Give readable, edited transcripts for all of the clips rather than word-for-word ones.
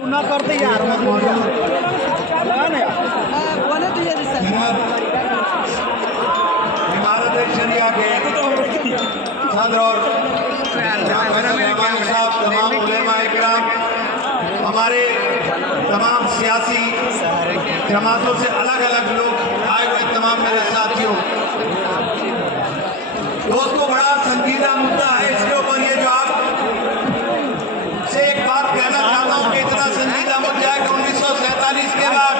ना करते यार बोले तो ये इमारत शरिया के सदर और साहब, तमाम उलेमा-ए-किराम, हमारे तमाम सियासी जमातों से अलग अलग लोग आए हुए तमाम मेरे साथियों, दोस्तों, बड़ा संजीदा मुद्दा है। इसके ऊपर ये जो आप से एक बात कहना चाहता हूँ कि इतना संजीदा मुद्दा है कि 1947 के बाद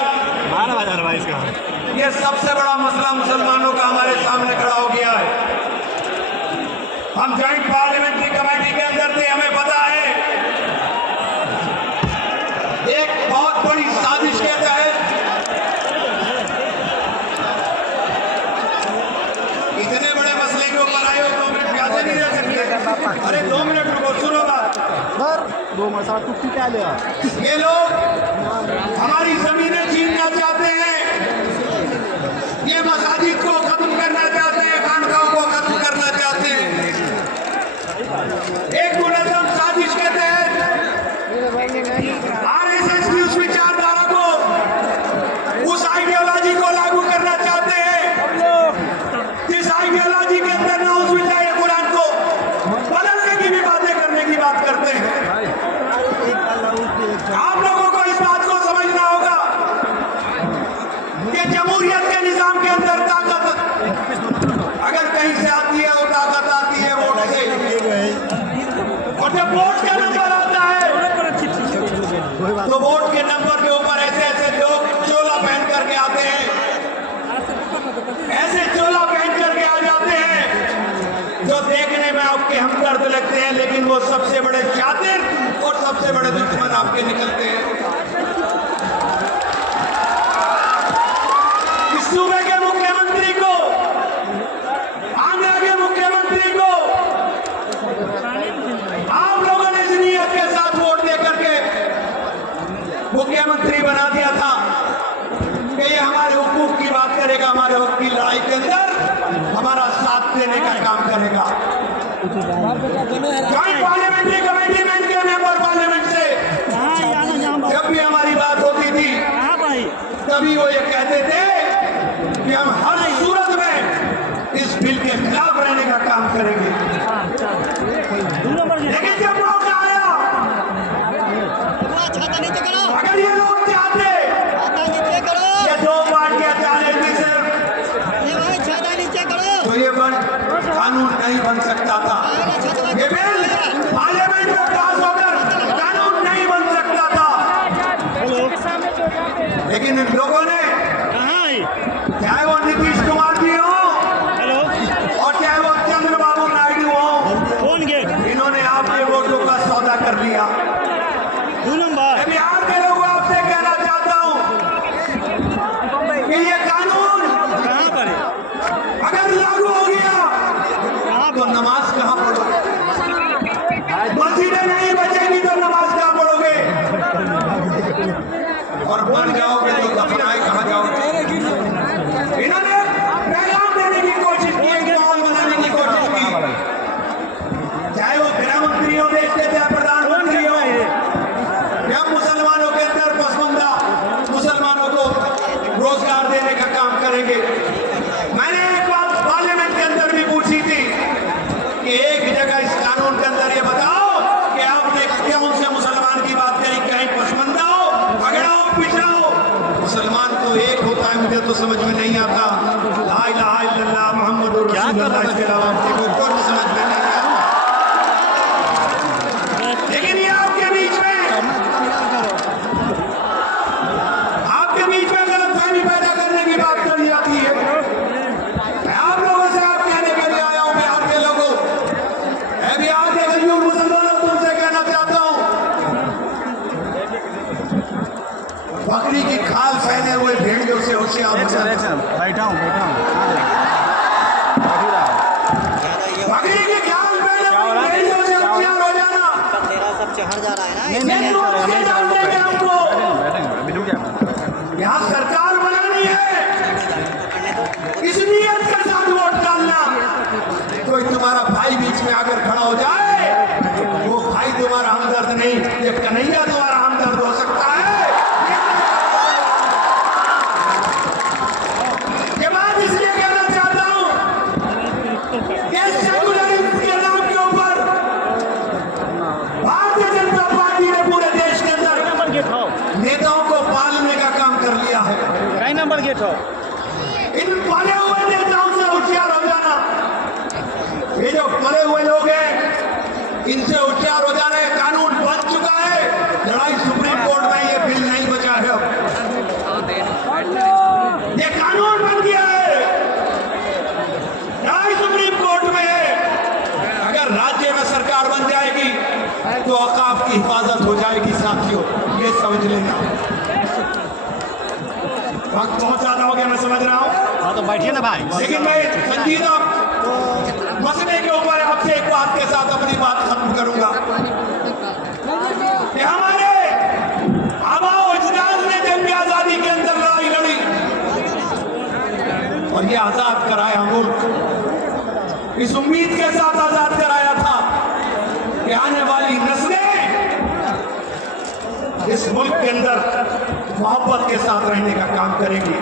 ये सबसे बड़ा मसला मुसलमानों का हमारे सामने खड़ा हो गया है। हम जॉइंट पार्लियामेंट्री कमेटी के अंदर थे, हमें पता है एक बहुत बड़ी साजिश के तहत इतने बड़े मसले के ऊपर आए हो, 2 मिनट प्यासे नहीं रह सकते। अरे 2 मिनट रुको, सुनो बात। सर 2 मसाला टुक्की क्या लिया? ये लोग हमारी जमीनें छीनना चाहते हैं, ये मसाजिद को खत्म करना चाहते हैं, खानकाहों को खत्म करना चाहते हैं। एक मुनज़्ज़म साजिश के तहत आरएसएस की उस विचारधारा को, उस आइडियोलॉजी को लागू करना चाहते हैं जिस आइडियोलॉजी के अंदर नाउज़ुबिल्लाह कुरान को बदलने की भी बातें करने की बात करते हैं। आप लोगों को इस बात को समझना होगा कि जमहूरियत के निजाम के अंदर ताकत अगर कहीं से आती है, वो ताकत आती है वोट से, और जब वोट का नंबर आता है तो वोट के नंबर के ऊपर ऐसे ऐसे लोग चोला पहन करके आते हैं, ऐसे चोला पहन करके आ जाते हैं जो देखने में आपके हमदर्द लगते हैं, लेकिन वो सबसे बड़े शातिर और सबसे बड़े दुश्मन आपके निकलते हैं। इस सूबे के मुख्यमंत्री को, आंध्र के मुख्यमंत्री को आप लोगों ने इस नीयत के साथ वोट दे करके मुख्यमंत्री बना दिया था कि ये हमारे हुकूक की बात करेगा, हमारे हक की लड़ाई के अंदर हमारा साथ देने का काम करेगा। जॉइंट पार्लियामेंट्री कमेटी में इनके मेंबर पार्लियामेंट से जब भी हमारी बात होती थी तभी वो ये कहते थे कि हम हर सूरत में इस बिल के खिलाफ रहने का काम करेंगे। लेकिन जब मौका आया, अगर ये लोग चाहते ये 2 पार्टियां चाहे थी सिर्फ, तो ये कानून नहीं बन सकता था। ये बिल पार्लियामेंट में पास होकर कानून नहीं बन सकता था। लेकिन इन लोगों ने, चाहे वो नीतीश कुमार जी हो और चाहे वो चंद्रबाबू नायडू हो, इन्होंने आपके वोटों का सौदा कर लिया। बिहार के लोग आपसे कहना चाहता हूं कि ये कानून अगर लागू हो गया तो नमाज कहां पढ़ोगे? मस्जिदें नहीं बचेगी तो नमाज कहां पढ़ोगे? और मर जाओगे तो दफनाए कहां जाओगे? इन्होंने पैगाम देने की कोशिश की, माहौल बनाने की कोशिश की, चाहे वो गृह मंत्री हो, देश के चाहे प्रधानमंत्री हो, या मुसलमानों के अंदर पसमानदा मुसलमानों को रोजगार देने का काम करेंगे। मैंने एक बात पार्लियामेंट के अंदर भी पूछी थी कि एक जगह इस कानून के अंदर ये बताओ कि आपने क्यों से मुसलमान की बात करी, कहीं पसमानदा हो, अगड़ा हो, पिछड़ा हो। मुसलमान तो एक होता है, मुझे तो समझ में नहीं आता। ला इलाहा इल्लल्लाह मुहम्मदुर रसूलुल्लाह के अलावा कुछ समझ में नहीं आता। लेकिन ये आपके बीच में गलतफहमी पैदा करने की बात कर जाती है। मैं आप लोगों से आप कहने के लिए आया हूं, बिहार के लोगों, बिहार के गरीब मुसलमानों, तुमसे कहना चाहता हूं, बकरी की खाल पहने हुए भेड़ियों से होशियार हो जाना। बकरी की खाल पहने हुए भेड़ियों से होशियार हो जाना। यहाँ सरकार बनानी है, इस नियत के साथ वोट डालना। कोई तुम्हारा भाई बीच में आकर खड़ा हो जाए, वो भाई तुम्हारा हमदर्द नहीं, ये कन्हैया तुम्हारा हमदर्द हो सकता समझ लेना। वक्त बहुत ज्यादा हो गया, मैं समझ रहा हूँ, हाँ तो बैठिए ना भाई। लेकिन मैं संजीदा मसले के ऊपर आपसे एक बात के साथ अपनी बात खत्म करूंगा कि हमारे आबा और अजदाद ने जंग आजादी के अंदर लड़ाई लड़ी और ये आजाद कराया मुल्क, इस उम्मीद के साथ आजाद कराया था कि आने वाली नस्लें इस मुल्क के अंदर मोहब्बत के साथ रहने का काम करेंगे।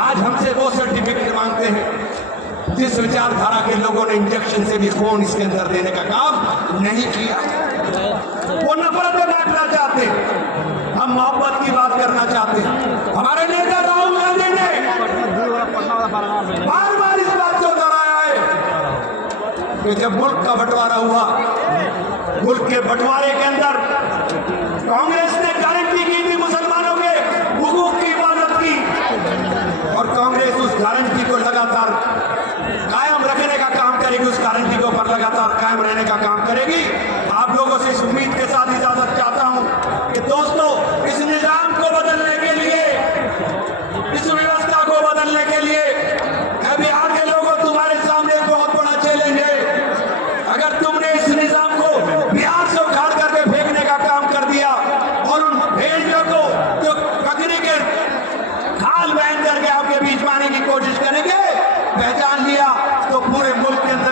आज हमसे वो सर्टिफिकेट मांगते हैं जिस विचारधारा के लोगों ने इंजेक्शन से भी खून इसके अंदर देने का काम नहीं किया। वो नफरत को बांटना चाहते, हम मोहब्बत की बात करना चाहते हैं। हमारे नेता राहुल गांधी ने बार बार इस बात को दोहराया है कि जब मुल्क का बंटवारा हुआ, मुल्क के बंटवारे के अंदर कांग्रेस ने गारंटी की थी मुसलमानों के हुकूक की हिफाजत की, और कांग्रेस उस गारंटी को लगातार कायम रखने का काम करेगी, उस गारंटी के ऊपर लगातार कायम रहने का काम करेगी। आप लोगों से इस उम्मीद के साथ इजाजत चाहता हूं कि दोस्तों, इस निजाम को बदलने के लिए, इस व्यवस्था को बदलने के लिए बिहार के लोगों, तुम्हारे सामने एक बहुत बड़ा चैलेंज है। अगर तुमने इस निजाम को बिहार से उखाड़ करके फेंकने का काम कर दिया और उन भेड़ियों को जो बकरी के खाल बहन करके आपके बीच पाने की कोशिश करेंगे, पहचान लिया तो पूरे मुल्क के अंदर